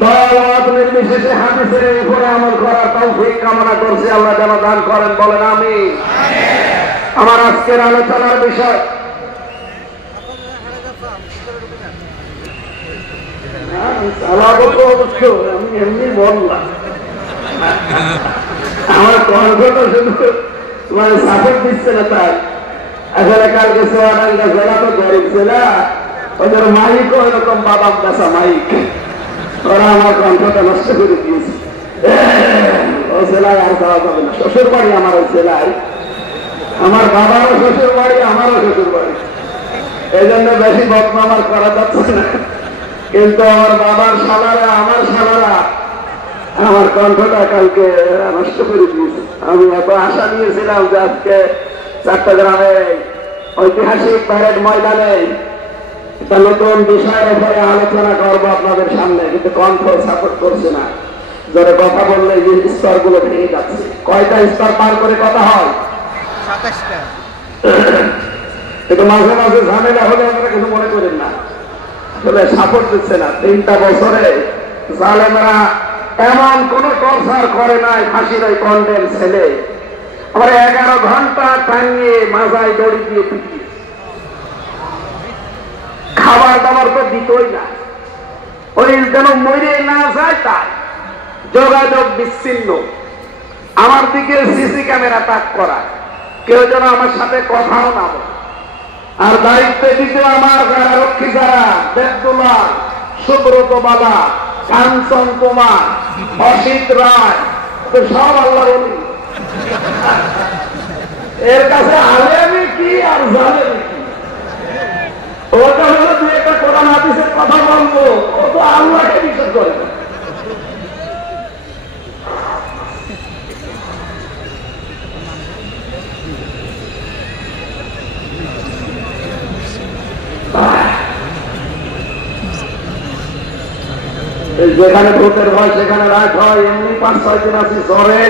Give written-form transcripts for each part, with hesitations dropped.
দয়ামত নির্বিশেষে হাদিসের উপরে আমল করার তৌফিক কামনা করছি, আল্লাহ যেন দান করেন, বলেন আমিন। আমার আজকের আলোচনার বিষয় আমি এমনি বললাম, আমার কণ্ঠটা শুধু মানে সাপোর্ট দিচ্ছে না। তাই আসলে কালকে সোয়াডাঙ্গা জেলা তো গরিব জেলা, ওদের মাইকও এরকম বাদাম গাছা মাইক, ওরা আমার কণ্ঠটা নষ্ট করে দিয়েছে। ও জেলায় আর যাওয়া যাবে না, শ্বশুর বাড়ি আমার ওই জেলায়, আমার বাবারও শ্বশুর বাড়ি, আমারও শ্বশুর বাড়ি, এই জন্য বেশি বদনাম আমার করা যাচ্ছে না। কিন্তু আমার বাবার শালারা, আমার শালারা আমার কণ্ঠটা কালকে নষ্ট করে দিয়েছে। আমি এত আশা নিয়েছিলাম যে আজকে চট্টগ্রামে ঐতিহাসিক প্যারেড ময়দানে একটা নতুন বিষয়ের উপরে আলোচনা করবো আপনাদের সামনে, কিন্তু কণ্ঠ সাপোর্ট করছে না। যারা কথা বললে যে স্তরগুলো ভেঙে যাচ্ছে। কয়টা স্তর পার করে কথা হয়? 27টা। কিন্তু মাঝে মাঝে ঝামেলা হলে আপনারা কিছু মনে করেন না, আসলে সাপোর্ট দিচ্ছে না। 3টা বছরে জালেমরা এমন কোন টর্চার করে নাই, ফাঁসির ওই কন্ডেম ছেলে আবার 11 ঘন্টা টাঙিয়ে মাজায় দড়ি দিয়ে পিটিয়ে, খাবার দাবার তো দিতই না, ওই যেন মরে না যায় তাই, যোগাযোগ বিচ্ছিন্ন। আমার দিকে সিসি ক্যামেরা তাক করা, কেউ যেন আমার সাথে কথাও না বলে। আর দায়িত্বে দিতে আমার রক্ষী যারা, দেবদুল্লাহ, সুব্রত বাবা, কাঞ্চন কুমার, অসিত রায়, তো সব আল্লাহর ওলি। এর কাছে আলেমি কি আর জালেমি কি? ওটা হলো দু একটা কোরআন হাদিসের কথা বলবো, ও তো আল্লাহকে বিশ্বাস করে না। যেখানে ভোটের হয় সেখানে রাত হয়, এমনি 5-6 দিন আছি জ্বরে,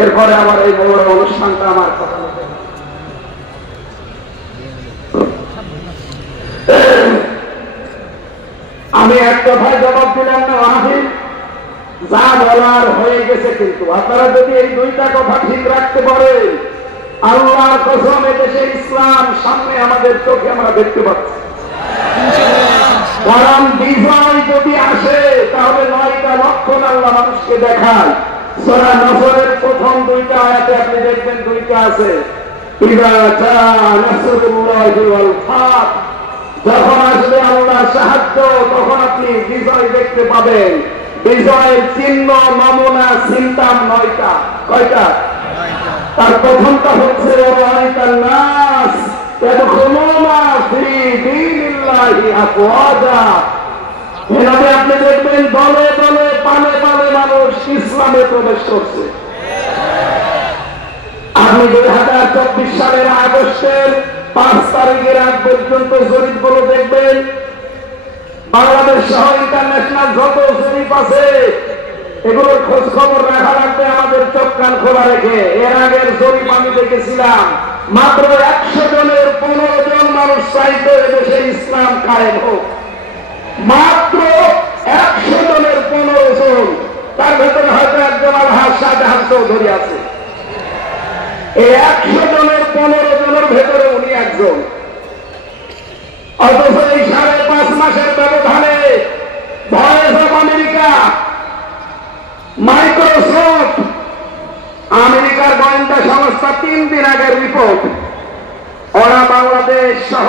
এরপরে আমার এই বড় অনুষ্ঠানটা আমার কথা। আমি এক কথায় জবাব দিলাম না, মাহফিল যা বলার হয়ে গেছে। কিন্তু আপনারা যদি এই 2টা কথা ঠিক রাখতে পারে, আল্লাহর কসম এদেশে ইসলাম সামনে আমাদের চোখে আমরা দেখতে পাচ্ছি। কারণ বিজয় যদি আসে তাহলে 9টা লক্ষণ আল্লাহ মানুষকে দেখায়। সূরা নসরের প্রথম 2টা আয়াতে আপনি দেখবেন 2টা আছে, ইযা জাআ নাসরুল্লাহি ওয়াল ফাত, যখন আসবে আল্লাহর সাহায্য তখন আপনি বিজয় দেখতে পাবেন। বিজয়ের চিহ্ন, নমুনা, সিম্পটম 9টা। কয়টা? তার প্রথমটা হচ্ছে রাআইতান নাস ইয়াদখুলুনা ফি দীনিল্লাহি আফওয়াজা, এভাবে আপনি দেখবেন দলে দলে, পালে পালে মানুষ ইসলামে প্রবেশ করছে। আপনি 2024 সালের আগস্টের 5 তারিখের আগ পর্যন্ত জরিপগুলো দেখবেন, বাংলাদেশ সহ ইন্টারন্যাশনাল যত জরিপ আছে এগুলোর খোঁজ খবর রাখা লাগবে আমাদের চোখ কান খোলা রেখে। এর আগের জরিপ আমি দেখেছিলাম, মাত্র 100 জনের 15 জন মানুষ চাইতো এদেশে ইসলাম কায়েম হোক। মাত্র 100 জনের 15 জন, তার ভেতরে হয়তো একজন আলহাজ শাহজাহান চৌধুরী আছে। এই 100 জনের 15 জনের ভেতরে উনি একজন। অথচ এই 5.5 মাসের ব্যবধানে ভয়েস অফ আমেরিকা, মাইক্রোসফট, আমেরিকার গোয়েন্দা সংস্থা 3 দিন আগের রিপোর্ট, ওরা বাংলাদেশ সহ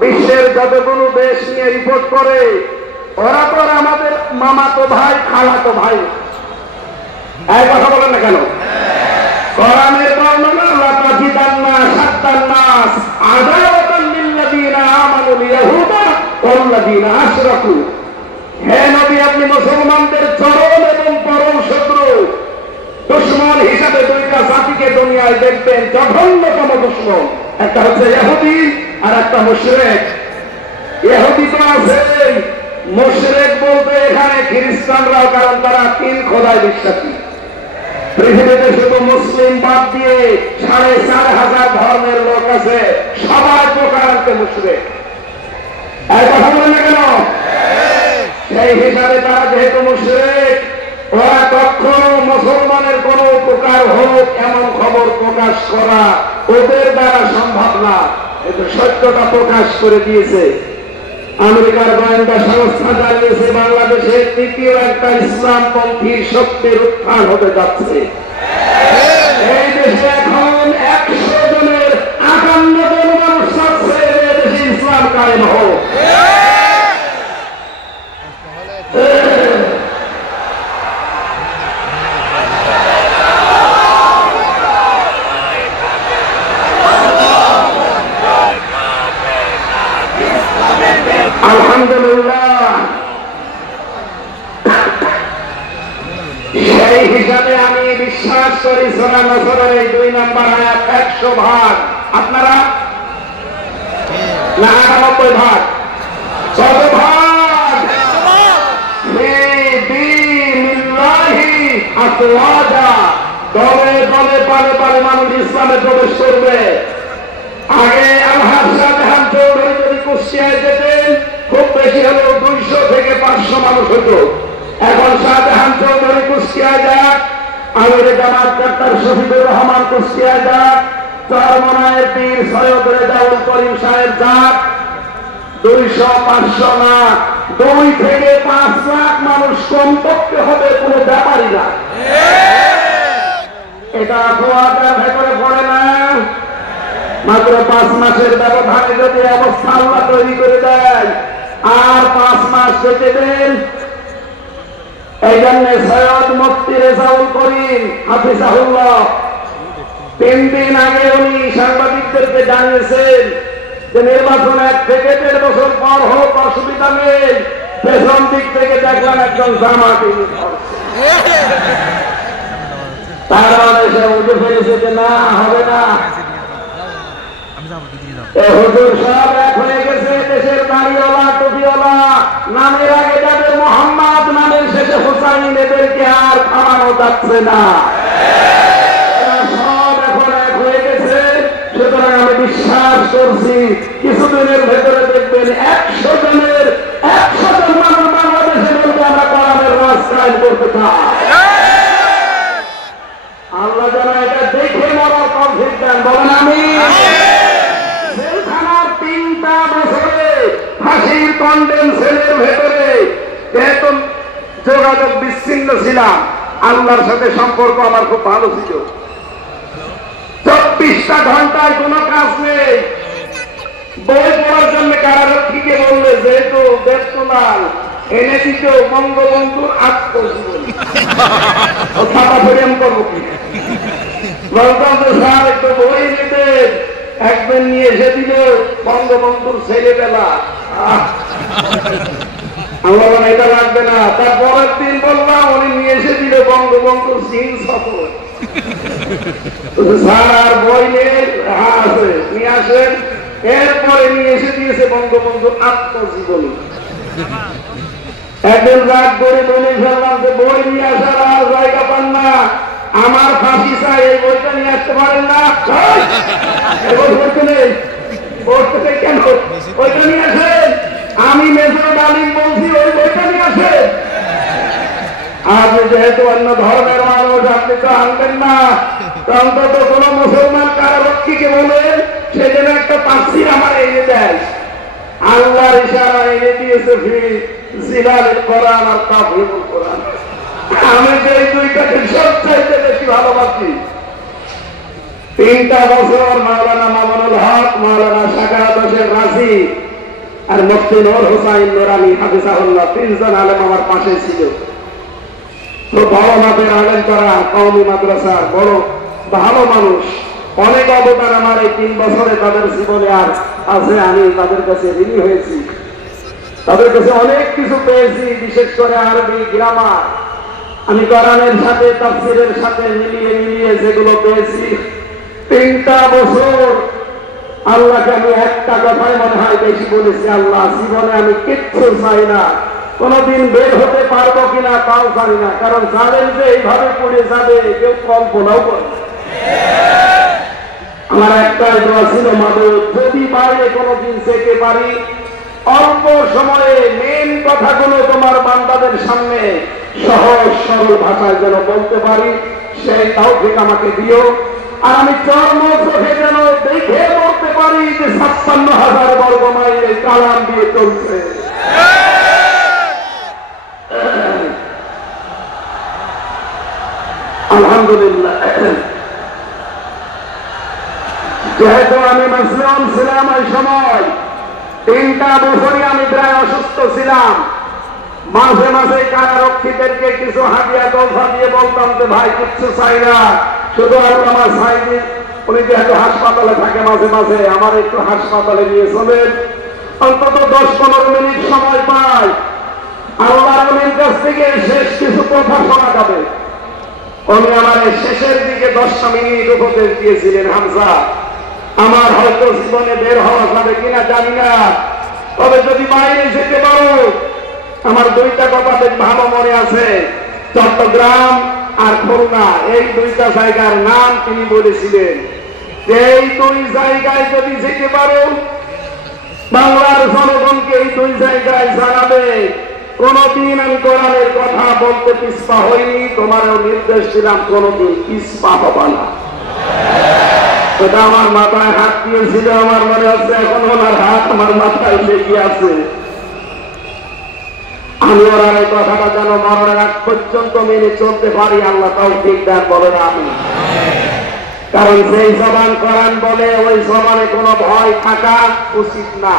বিশ্বের যতগুলো দেশ নিয়ে রিপোর্ট করে, ওরা তো আমাদের মামাতো ভাই, খালাতো ভাই। এই কথা বলেন না কেন? কোরআনের বর্ণনা, লাতাজিদান্না শাদ্দান নাস আদাওয়াতান লিল্লাযীনা আমানুল ইয়াহুদা ওয়াল্লাযীনা আশরাকু। হে নবী, আপনি মুসলমানদের চরম এবং পরম শত্রু, দুশমন হিসাবে 2টা জাতিকে দুনিয়ায় দেখবেন, জঘন্যতম দুশমন। একটা হচ্ছে ইহুদি আর একটা মুশরিক। ইহুদি তো আছে, মুশরিক বলতে এখানে খ্রিস্টানরাও, কারণ তারা 3 খোদায় বিশ্বাসী। পৃথিবীতে শুধু মুসলিম বাদ দিয়ে 4,500 ধর্মের লোক আছে, সবাই প্রকারান্তে মুশরিক। এই কথা বলেন না কেন? সেই হিসাবে তারা যেহেতু মুশরিক, ওরা কখনো মুসলমানের কোন উপকার হোক এমন খবর প্রকাশ করা ওদের দ্বারা সম্ভব না। এটা সত্যটা প্রকাশ করে দিয়েছে। আমেরিকার গোয়েন্দা সংস্থা জানিয়েছে বাংলাদেশের তৃতীয় একটা ইসলামপন্থী শক্তির উত্থান হতে যাচ্ছে। এই দেশে এখন 100 জনের 58 জন মানুষ চাচ্ছে দেশে ইসলাম কায়েম হোক। আলহামদুলিল্লাহ, সেই হিসাবে আমি বিশ্বাস করি সূরা নসরের এই 2 নম্বর আয়াত 100 ভাগ, আপনারা না 98 ভাগ, কত ভাগ? দলে দলে পালে পালে মানুষ ইসলামে প্রবেশ করবে। আগে আলহাজ শাহজাহান চৌধুরী যদি কুষ্টিয়ায় যেতেন খুব বেশি হলেও 200 থেকে 500 মানুষ হতো। এখন শাহজাহান চৌধুরী কুষ্টিয়ায় যাক, আমির জামাত ডাক্তার শফিকুর রহমান কুষ্টিয়ায় যাক, চরমনায়ের পীর সৈয়দ রেজাউল করিম সাহেব যাক, 200-500 না, 2 থেকে 5 লাখ মানুষ কমপক্ষে হবে, কোনো ব্যাপারই না। এটা কুয়াকার ভেতরে পড়ে না। মাত্র 5 মাসের ব্যবধানে যদি অবস্থা আল্লাহ তৈরি করে দেয়, আর 5 মাস যেতে দেন। এই জন্য সৈয়দ মুফতি রেজাউল করিম হাফিজাহুল্লাহ 3 দিন আগে উনি সাংবাদিকদেরকে জানিয়েছেন যে নির্বাচন 1 থেকে 1.5 বছর পর হোক, অসুবিধা নেই। পেছন দিক থেকে দেখলাম একজন জামাতি তারা এসে উঠে ফেলেছে যে না, হবে না। হুজুর সব এক হয়ে গেছে। দেশের দাড়িওয়ালা টুপিওয়ালা নামের আগে যাদের মোহাম্মদ, নামের শেষে হোসাইন, এদেরকে আর থামানো যাচ্ছে না। সব এখন এক হয়ে গেছে। সুতরাং আমি বিশ্বাস করছি কিছুদিনের ভেতরে দেখবেন 100 জনের 100 জন মানুষ বাংলাদেশে বলতে আমরা কোরআনের রাজ কায়েম করতে চাই। আল্লাহ যেন এটা দেখে মরার তৌফিক দেন, বলেন আমিন। জেলখানার 3টা বছরে ফাঁসির কন্ডেম সেলের ভেতরে যেহেতু যোগাযোগ বিচ্ছিন্ন ছিলাম, আল্লাহর সাথে সম্পর্ক আমার খুব ভালো ছিল। 24টা ঘন্টায় কোনো কাজ নেই। বই পড়ার জন্য কারারক্ষীকে বললে যেহেতু দেবতুলাল এনে দিত বঙ্গবন্ধুর আত্মজীবনী, ও ছাপা প্রেম করবো কি বলতাম যে স্যার একটু বই নিতে, একদিন নিয়ে এসে দিল বঙ্গবন্ধুর ছেলেবেলা। আমরা বলেন এটা লাগবে না। তারপরের দিন বললাম, উনি নিয়ে এসে দিল বঙ্গবন্ধুর সিং সফর। স্যার আর বই নিয়ে আছে, নিয়ে আসেন। এরপরে নিয়ে এসে দিয়েছে বঙ্গবন্ধুর আত্মজীবনী। একদিন রাত করে বলে ফেললাম যে বই নিয়ে আসার আর জায়গা পান না, আমার ফাঁসি চাই, এই বইটা নিয়ে আসতে পারেন না। বইটা নেই, পড়তে কেন? ওইটা নিয়ে আসেন। আমি মেজর ডালিম বলছি, ওই বইটা নিয়ে আসেন। আপনি যেহেতু অন্য ধর্মের মানুষ, আপনি তো আনবেন না। অন্তত কোন মুসলমান কারারক্ষীকে বলেন সেজন্য একটা পাখি আমার এনে দেয়। আল্লাহর ইশারা এনে দিয়েছে জিলালের কোরআন আর কাফিরুল কোরআন। আমি যে এই দুইটাকে সবচাইতে বেশি ভালোবাসি। 3টা বছর মাওলানা মামুনুল হক, মাওলানা শাকাত হোসেন রাজি আর মুফতি নূর হোসাইন নুরানি হাফিজাহুল্লাহ 3 জন আলেম আমার পাশে ছিল। তো বড় মাপের আলেম করা কওমি মাদ্রাসার বড় ভালো মানুষ, অনেক অবদান আমার এই 3 বছরে তাদের জীবনে আর আছে। আমি তাদের কাছে ঋণী হয়েছি, তাদের কাছে অনেক কিছু পেয়েছি, বিশেষ করে আরবি গ্রামার। আমি কোরআনের সাথে তাফসীরের সাথে মিলিয়ে মিলিয়ে যেগুলো পেয়েছি, 3টা বছর আল্লাহকে আমি একটা কথাই মনে হয় বেশি বলেছি, আল্লাহ জীবনে আমি কিচ্ছু চাই না, কোনদিন বের হতে পারবো কিনা তাও জানি না। কারণ জানেন যে এইভাবে পড়ে যাবে কেউ কল্পনাও করে। আমার একটাই দোয়া ছিল, মাদক যদি পারে কোনদিন যেতে পারি, অল্প সময়ে মেন কথাগুলো তোমার বান্দাদের সামনে সহজ সরল ভাষায় যেন বলতে পারি, সেই তৌফিক আমাকে দিও। আর আমি চর্ম চোখে যেন দেখে বলতে পারি যে 56,000 বর্গ মাইল কালাম দিয়ে চলছে। আলহামদুলিল্লাহ। যেহেতু আমি মুসলিম ছিলাম ওই সময় 3টা বছরই আমি প্রায় অসুস্থ ছিলাম। মাঝে মাঝে কারারক্ষীদেরকে কিছু হাদিয়া তোফা দিয়ে বলতাম যে ভাই কিচ্ছু চাই না, শুধু আমার সাইদি, উনি যেহেতু হাসপাতালে থাকে মাঝে মাঝে আমার একটু হাসপাতালে নিয়ে চলেন, অন্তত 10-15 মিনিট সময় পাই, আল্লাহর নবীর কাছ থেকে শেষ কিছু কথা শোনা যাবে। উনি আমার শেষের দিকে 10টা মিনিট উপদেশ দিয়েছিলেন, হামজা আমার হয়তো জীবনে বের হওয়া যাবে কিনা জানি না, তবে যদি বাইরে যেতে পারো, আমার 2টা কথা বেশ ভালো মনে আছে, চট্টগ্রাম আর খুলনা, এই 2টা জায়গার নাম তিনি বলেছিলেন যে এই 2 জায়গায় যদি যেতে পারো, বাংলার জনগণকে এই 2 জায়গায় জানাবে কোনদিন আমি কোরআনের কথা বলতে পিছপা হইনি, তোমারও নির্দেশ দিলাম কোনদিন পিছপা হবা না। সেটা আমার মাথায় হাত দিয়েছিল, আমার মনে হচ্ছে এখন ওনার হাত আমার মাথায় লেগে আছে। আমি ওরা এই কথাটা যেন মরণের আগ পর্যন্ত মেনে চলতে পারি, আল্লাহ তৌফিক দেন বলে আমি। কারণ সেই জবান কোরআন বলে, ওই জবানে কোনো ভয় থাকা উচিত না।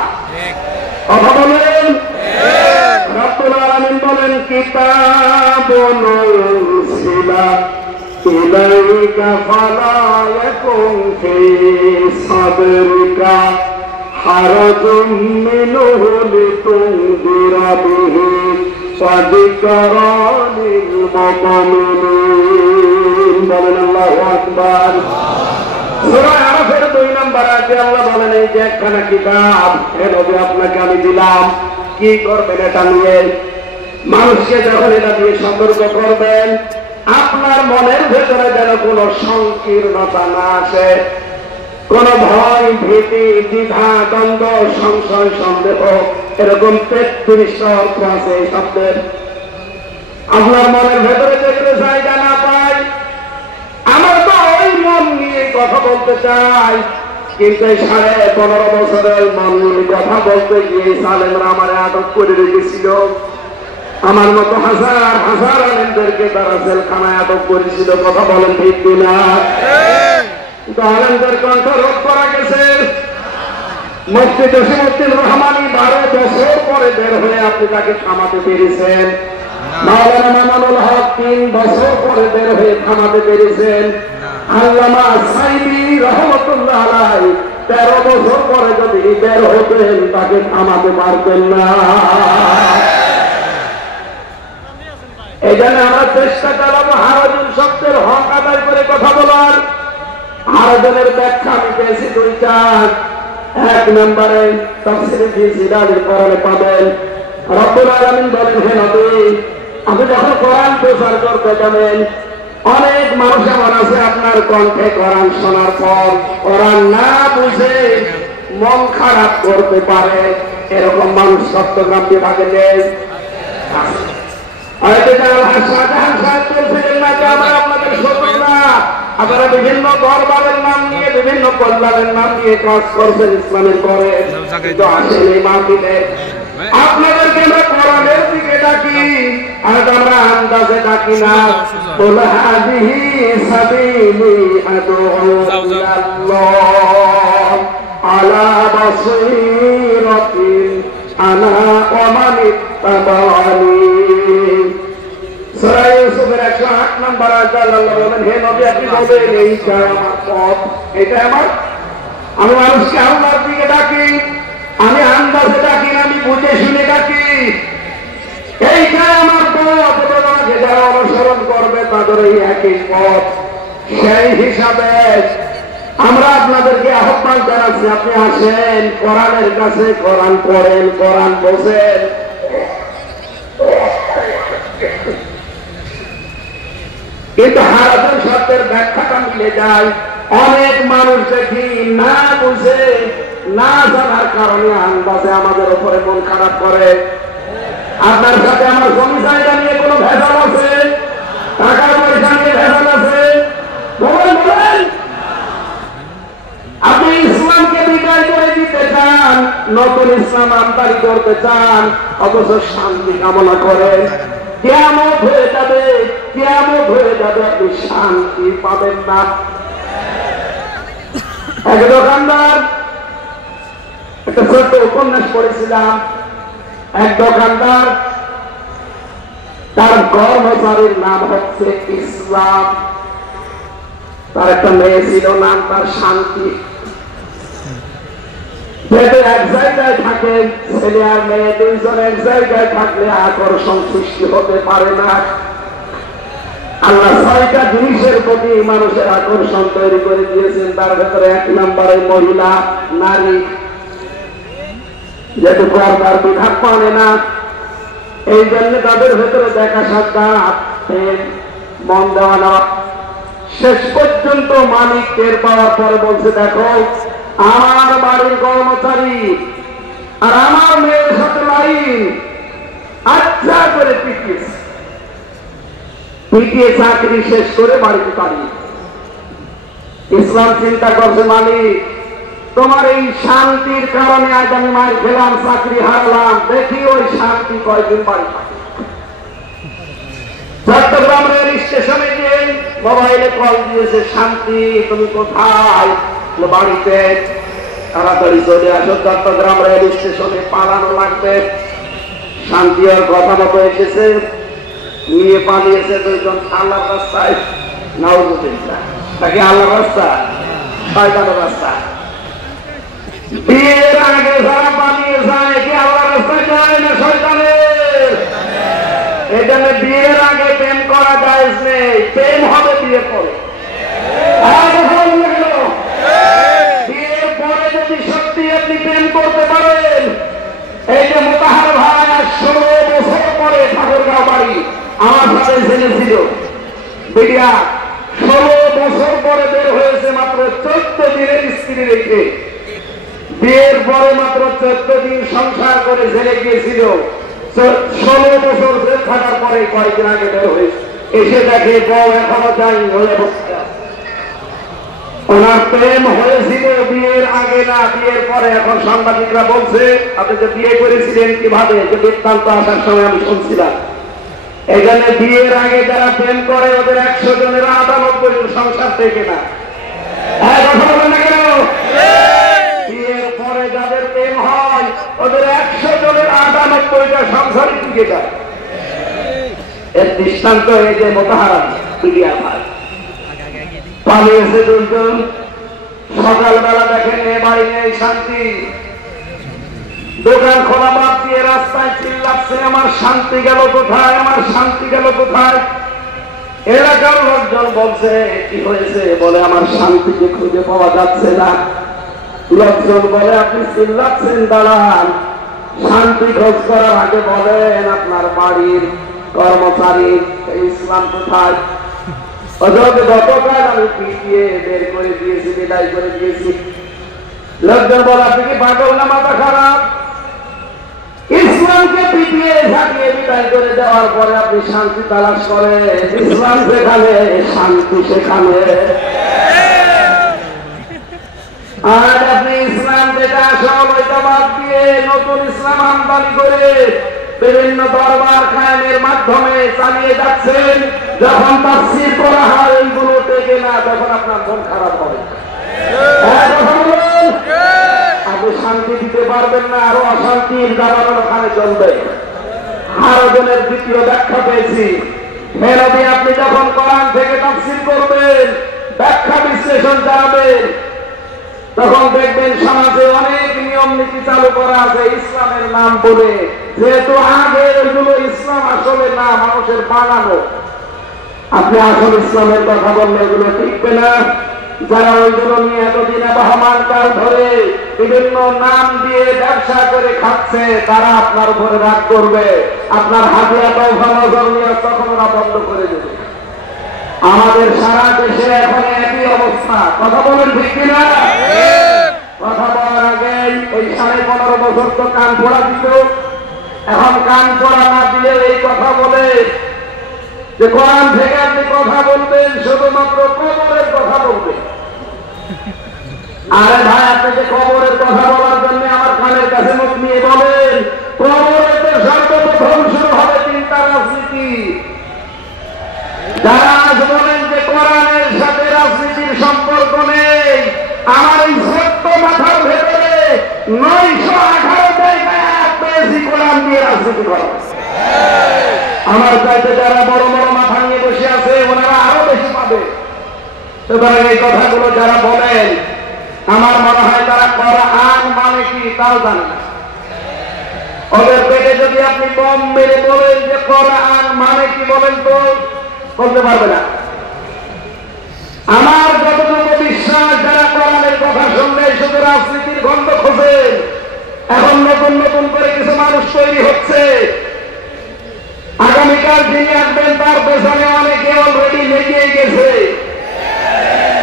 কথা বলেন, রব্বুল আলামিন বলেন কিতাবুন উনজিলা ইলাইকা ফালা ইয়াকুন ফি সাদরিকা হারাজুম মিনহু লিতুনজিরা বিহি ওয়াযিকরা লিল মুমিনিন। বলেন আল্লাহু আকবার। সূরা আরাফের 2 নম্বর আয়াতে আল্লাহ বলেন এই যে একখানা কিতাব, হে নবী আপনাকে আমি দিলাম, কি করবেন এটা নিয়ে? মানুষকে যখন এটা দিয়ে সতর্ক করবেন, আপনার মনের ভেতরে যেন কোনো সংকীর্ণতা না আসে, কোন ভয় ভীতি দ্বিধা দ্বন্দ্ব সংশয় সন্দেহ, এরকম 33টা অর্থ আছে এই শব্দের। আপনার মনের ভেতরে যেগুলো জায়গা না পায়, আমার তো ওই মন নিয়ে কথা বলতে চাই, কিন্তু 15.5 বছরের মন নিয়ে কথা বলতে গিয়ে সালেমরা আমার আটক করে রেখেছিল। আমার মতো হাজার হাজার আলেমদেরকে তারা জেলখানায় আটক করেছিল। কথা বলেন ঠিক কিনা? আলেমদের কণ্ঠ রোধ করা গেছে। মুফতি জসিমউদ্দিন রহমানী 12 বছর পরে বের হয়ে আপনি তাকে থামাতে পেরেছেন। মাওলানা মামুনুল হক 3 বছর পরে বের হয়ে থামাতে পেরেছেন। আল্লামা সাইদি রহমতুল্লাহ আলাইহি 13 বছর পরে যদি বের হতেন তাকে থামাতে পারতেন না। এই জন্য আমরা চেষ্টা চালাবো হারাজুন শব্দের হক আদায় করে কথা বলার। হারাজুনের ব্যাখ্যা আমি পেয়েছি 2টা। 1 নম্বরে তাফসীরে ফি জিলালিল কোরআনে পাবেন, রব্বুল আলামিন বলেন হে নবী আপনি যখন কোরআন প্রচার করতে যাবেন, অনেক মানুষ এমন আছে আপনার কণ্ঠে কোরআন শোনার পর কোরআন না বুঝে মন খারাপ করতে পারে, এরকম মানুষ চট্টগ্রাম বিভাগে নেই। আপনারা বিভিন্ন দরবারের নাম নিয়ে বিভিন্ন কল্যাণের নাম নিয়ে কাজ করছেন ইসলামের পরে, কিন্তু আসলে মাটিতে আপনাদেরকে আমরা কোরআনের দিকে ডাকি, আর আমরা আন্দাজে ডাকি না। বল হাদিহি সাবিলি আদউ ইলাল্লাহ আলা বাসীরাতিন আনা ওয়া মান ইত্তাবানি। সূরা ইউসুফের 108 নম্বর আয়াতে আল্লাহ বলেন হে নবী আপনি বলেন এইটা আমার পথ, এটা আমার, আমি মানুষকে আল্লাহর দিকে ডাকি, আমি আন্দাজে ডাকি না, আমি বুঝে শুনে ডাকি, এইটা আমার পথ, তোমাকে যারা অনুসরণ করবে তাদের এই একই পথ। সেই হিসাবে আমরা আপনাদেরকে আহ্বান জানাচ্ছি আপনি আসেন কোরআনের কাছে, কোরআন পড়েন, কোরআন বোঝেন। কিন্তু হারাজুন শব্দের ব্যাখ্যাটা মিলে যায়। অনেক মানুষ দেখি না বুঝে না জানার কারণে আন্দাজে আমাদের উপরে মন খারাপ করে। আপনার সাথে আমার জমি জায়গা নিয়ে কোনো নতুন ইসলাম আমদানি করতে চান, অথচ শান্তি কামনা করেন। কিয়ামত হয়ে যাবে, কিয়ামত হয়ে যাবে, আপনি শান্তি পাবেন না। এক দোকানদার, একটা ছোট্ট উপন্যাস পড়েছিলাম। এক দোকানদার, তার কর্মচারীর নাম হচ্ছে ইসলাম। তার একটা মেয়ে ছিল, নাম তার শান্তি। যেহেতু এক জায়গায় থাকে, ছেলে আর মেয়ে দুইজন এক জায়গায় থাকলে আকর্ষণ সৃষ্টি হতে পারে না। আল্লাহ 6টা জিনিসের প্রতি মানুষের আকর্ষণ তৈরি করে দিয়েছেন। তার ভেতরে 1 নম্বরে মহিলা, নারী। যেহেতু পর্দার বিধান মানে না, এই জন্য তাদের ভেতরে দেখা সাক্ষাৎ, মন দেওয়া না। শেষ পর্যন্ত মালিক টের পাওয়ার পরে বলছে, দেখো আমার বাড়ির কর্মচারী আর আমার মেয়ের সাথে লাইন আচ্ছা করে পিটিয়েছে, পিটিয়ে চাকরি শেষ করে বাড়িতে পাঠিয়ে। ইসলাম চিন্তা করছে, মালিক তোমার এই শান্তির কারণে আজ আমি মার খেলাম, চাকরি হারলাম, দেখি ওই শান্তি কয়দিন বাড়ি পাঠিয়ে। চট্টগ্রাম রেল স্টেশনে গিয়ে মোবাইলে কল দিয়েছে, শান্তি তুমি কোথায়? বাড়িতে। তাড়াতাড়ি চলে আসো, চট্টগ্রাম রেল স্টেশনে পালানো লাগবে। শান্তি আর কথা মতো এসেছে, নিয়ে পালিয়েছে দুইজন আল্লাহ রাস্তায়। নাউজুবিল্লাহ, তাকে আল্লাহ রাস্তা, শয়তানের রাস্তা। বিয়ের আগে যারা পালিয়ে যায় কি আল্লাহ রাস্তায় যায় না শয়তানের? এখানে বিয়ের আগে প্রেম করা জায়েজ নেই, প্রেম হবে বিয়ের পরে। বিয়ের পরে যদি সত্যি আপনি প্রেম করতে পারেন, এই যে মোতাহার ভাই 16 বছর পরে ঠাকুরগাঁও বাড়ি আমার সাথে ছেলে ছিল বিডিয়া, 16 বছর পরে বের হয়েছে, মাত্র 14 দিনের স্ত্রী রেখে। বিয়ের পরে মাত্র 14 দিন সংসার করে ছেলে গিয়েছিল। 16 বছর জেল থাকার পরে কয়েকদিন আগে বের হয়েছে, এসে দেখে বউ এখনো যায়নি, হয়ে বসে আছে। ওনার প্রেম হয়েছিল বিয়ের আগে না বিয়ের পরে। এখন সাংবাদিকরা বলছে, আপনি যে বিয়ে করেছিলেন কিভাবে, যে বৃত্তান্ত আসার সময় আমি শুনছিলাম। এখানে বিয়ের আগে যারা প্রেম করে ওদের 100 জনের 98 জন সংসার থেকে না। কথা বলেন না কেন? বিয়ের পরে যাদের প্রেম হয় ওদের 100 জনের 98টা সংসারই টিকে যায়। এর দৃষ্টান্ত এই যে মোতাহারা বিডিয়া ভাই পালিয়েছে দুজন। সকালবেলা দেখেন এ বাড়ি নেই, শান্তি। দোকান খোলা বাদ দিয়ে রাস্তায় চিল্লাচ্ছে, আমার শান্তি গেল কোথায়, আমার শান্তি গেল কোথায়? এলাকার লোকজন বলছে, কি হয়েছে? বলে আমার শান্তিকে খুঁজে পাওয়া যাচ্ছে না। লোকজন বলে, আপনি চিল্লাচ্ছেন, দাঁড়ান, শান্তি খোঁজ করার আগে বলেন আপনার বাড়ির কর্মচারী ইসলাম কোথায়? গতকাল আমি পিটিয়ে বের করে দিয়েছি, বিদায় করে দিয়েছি। লোকজন বলে, আপনি কি পাগল না মাথা খারাপ? ইসলামকে পিটিয়ে ঝাঁকিয়ে বিদায় করে দেওয়ার পরে আপনি শান্তি তালাশ করেন? ইসলাম সেখানে, শান্তি সেখানে। আজ আপনি ইসলাম যেটা আসল ওইটা বাদ দিয়ে নতুন ইসলাম আমদানি করে বিভিন্ন দরবার কায়েমের মাধ্যমে চালিয়ে যাচ্ছেন। যখন তাফসীর করা হয় এইগুলো টেকে না, তখন আপনার মন খারাপ হবে। আপনি শান্তি দিতে পারবেন না, আরো অশান্তির দাবানো ওখানে চলবে। হারজনের দ্বিতীয় ব্যাখ্যা পেয়েছি, মেনবী আপনি যখন কোরআন থেকে তাফসীর করবেন, ব্যাখ্যা বিশ্লেষণ জানাবেন, তখন দেখবেন সমাজে অনেক নিয়ম নীতি চালু করা আছে ইসলামের নাম বলে। যেহেতু আগে ওইগুলো ইসলাম আসলে না, মানুষের বানানো। আপনি আসল ইসলামের কথা বললে এগুলো টিকবে না। যারা ওইগুলো নিয়ে এতদিন বহমান কাল ধরে বিভিন্ন নাম দিয়ে ব্যবসা করে খাচ্ছে, তারা আপনার উপরে রাগ করবে, আপনার হাতিয়া তওফা নজর নিয়ে তখন ওরা বন্ধ করে দেবে। আমাদের সারা দেশে এখন একই অবস্থা। কথা বলেন ঠিক কিনা? কথা বলার আগে এই 15.5 বছর তো কান পড়া দিত, এখন কান পড়া না দিলে এই কথা বলে যে কোরআন থেকে আপনি কথা বলবেন, শুধুমাত্র কবরের কথা বলবেন। আরে ভাই, আপনাকে কবরের কথা বলার জন্য আমার কানের কাছে আমার এই ছোট্ট মাথার ভেতরে 918 জায়গায় পেয়েছি কোরআন দিয়ে রাজনীতি করা। আমার চাইতে যারা বড় বড় মাথা নিয়ে বসে আছে ওনারা আরো বেশি পাবে। সুতরাং এই কথাগুলো যারা বলেন আমার মনে হয় তারা কোরআন মানে কি তাও জানে না। ওদের পেটে যদি আপনি বম মেরে বলেন যে কোরআন মানে কি বলেন তো বলতে পারবে না। আমার যতটুকু বিশ্বাস যারা কোরআনের কথা শুনলে শুধু রাজনীতির গন্ধ খোঁজেন, এখন নতুন নতুন করে কিছু মানুষ তৈরি হচ্ছে। আগামীকাল যিনি আসবেন তার পেছনে অনেকে অলরেডি লেগে গেছে।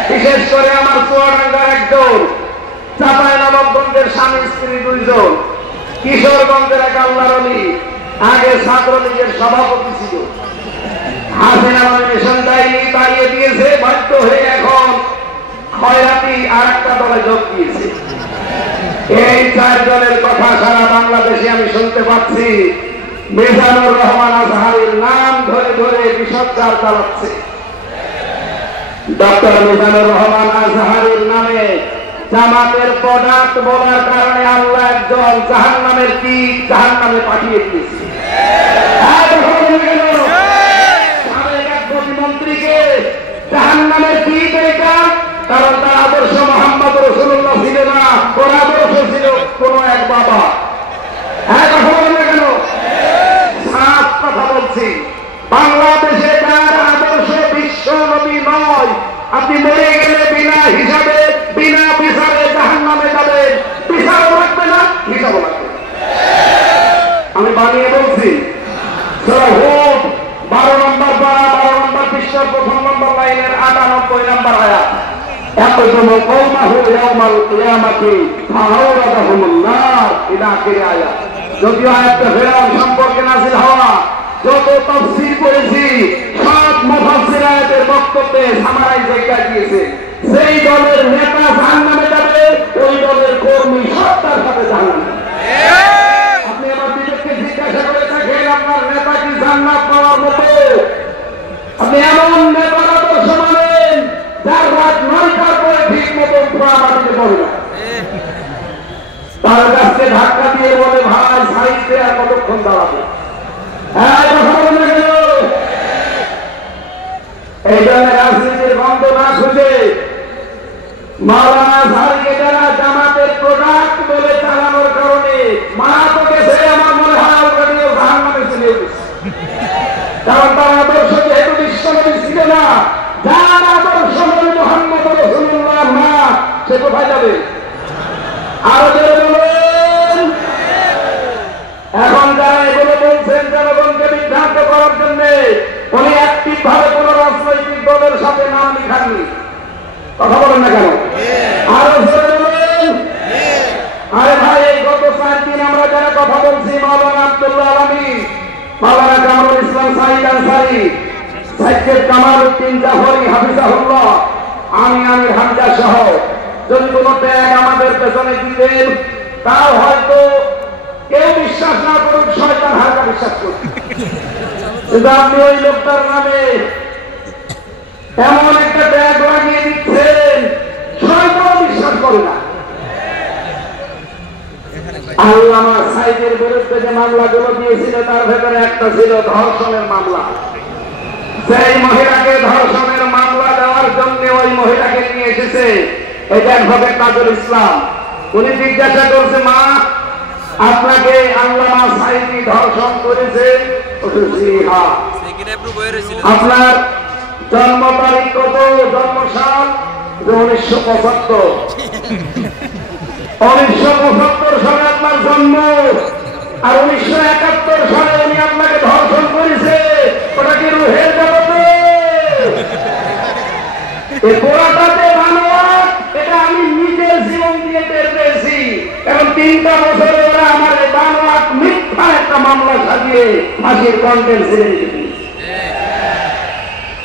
বিশেষ করে আমার চুয়াডাঙ্গার একজন, চাঁপাইনবাবগঞ্জের স্বামী স্ত্রী 2 জন, কিশোরগঞ্জের এক আল্লাহর ওলি, আগে ছাত্রলীগের সভাপতি ছিল। হাসিনা নমিনেশন দেয়নি, তাড়িয়ে দিয়েছে, বাধ্য হয়ে এখন খয়রাতি আর একটা দলে যোগ দিয়েছে। এই 4 জনের কথা সারা বাংলাদেশে আমি শুনতে পাচ্ছি। মিজানুর রহমান আজহারীর নাম ধরে ধরে বিষোদ্গার চালাচ্ছে। ডক্টর মিজানুর রহমান আজহারীর নামে জামাতের প্রোডাক্ট বলার কারণে আল্লাহ একজন জাহান্নামের তীর জাহান্নামে পাঠিয়ে দিয়েছে। প্রতিমন্ত্রীকে জাহান্নামের তীর এটা, কারণ তার আদর্শ মুহাম্মদ রাসূলুল্লাহ ছিল না, ওর আদর্শ ছিল কোন এক বাবা। কথা বলেন না কেন? সাফ কথা বলছি, বাংলাদেশে তার আদর্শ বিশ্ব নবী নয়। আপনি মরে গেলে বিনা হিসাবে বিনা বিচারে জাহান্নামে যাবেন, বিচারও লাগবে না, হিসাবও লাগবে না। আমি বানিয়ে বলছি, সূরা হুদ 12 নম্বর পারা 12 নম্বর পৃষ্ঠার 1ম নম্বর লাইনের 98 নম্বর আয়াত। ইয়াকুতুম কওমাহু ইয়াউমাল কিয়ামাতি ফাআওরাদাহুমুন নার ইলা আখির আয়াত। যদিও আয়াতটা ফেরাউন সম্পর্কে নাযিল হওয়া, যত তাফসীর করেছি সব মুফাসসির আয়াতের বক্তব্যে সামারাইজ করে দিয়েছে। সেই দলের নেতা জাহান্নামে যাবে, ওই দলের কর্মী সব তার সাথে জাহান্নামে। আপনি আমার বিবেককে জিজ্ঞাসা করে দেখেন, আপনার নেতা কি জান্নাত পাওয়ার মতো? আপনি এমন নেতার আদর্শ মানেন যার রাত 9টার পরে ঠিক মতো পুরা মাটিতে পড়ে না। তার কাছে ধাক্কা দিয়ে বলে, ভাই সাইডে আর কতক্ষণ দাঁড়াবে? এই জন্য রাজনীতির গন্ধ না খুঁজে মাওলানা আজহারীকে যারা জামাতের প্রোডাক্ট বলে চালানোর কারণে মারা তো গেছে, আমার মনে হয় ওখানেও জাহান্নামে চলে গেছে। কারণ তার আদর্শ যেহেতু বিশ্বনবী ছিল না, যার আদর্শ নবী মুহাম্মদ রাসূলুল্লাহ না, সে কোথায় যাবে? আরো জোরে বলুন। এখন যারা এগুলো বলছেন জনগণকে বিভ্রান্ত করার জন্য, উনি অ্যাক্টিভ ভাবে কোন রাজনৈতিক দলের সাথে নাম লিখাননি। কথা বলেন না কেন? আরো জোরে বলুন। আরে ভাই, এই গত 4 দিন আমরা যারা কথা বলছি, মাওলানা আব্দুল্লাহ আলামী, মাওলানা কামরুল ইসলাম সাঈদ আনসারী, সাইয়েদ কামালউদ্দিন জাফরি হাফিজাহুল্লাহ, আমি আমির হামজা সহ যদি কোনো ত্যাগ আমাদের পেছনে দিতেন, তাও হয়তো কেউ বিশ্বাস না করুক, শয়তান হালকা বিশ্বাস করুক। কিন্তু আপনি ওই লোকটার নামে এমন একটা ত্যাগ লাগিয়ে দিচ্ছেন, শয়তান বিশ্বাস করে না। আল্লামা সাঈদের বিরুদ্ধে যে মামলাগুলো দিয়েছিল তার ভেতরে একটা ছিল ধর্ষণের মামলা। সেই মহিলাকে ধর্ষণের মামলা দেওয়ার জন্য ওই মহিলাকে নিয়ে এসেছে এটা অ্যাডভোকেট তাজুল ইসলাম। উনি জিজ্ঞাসা করছে, মা আপনাকে আল্লামা সাঈদী ধর্ষণ করেছে? হ্যাঁ। আপনার জন্ম তারিখ কত, জন্ম সাল? 1975। 1975 সালে আপনার জন্ম, আর 1971 সালে উনি আপনাকে ধর্ষণ করেছে। ওটা কি রুহের জগতে? পোড়াটাতে বানোয়াট, এটা আমি নিজের জীবন দিয়ে টের পেয়েছি। কারণ 3টা বছরে ওরা আমার বানোয়াট মিথ্যা একটা মামলা সাজিয়ে ফাঁসির কন্টেন্ট ছেড়ে দিয়েছে।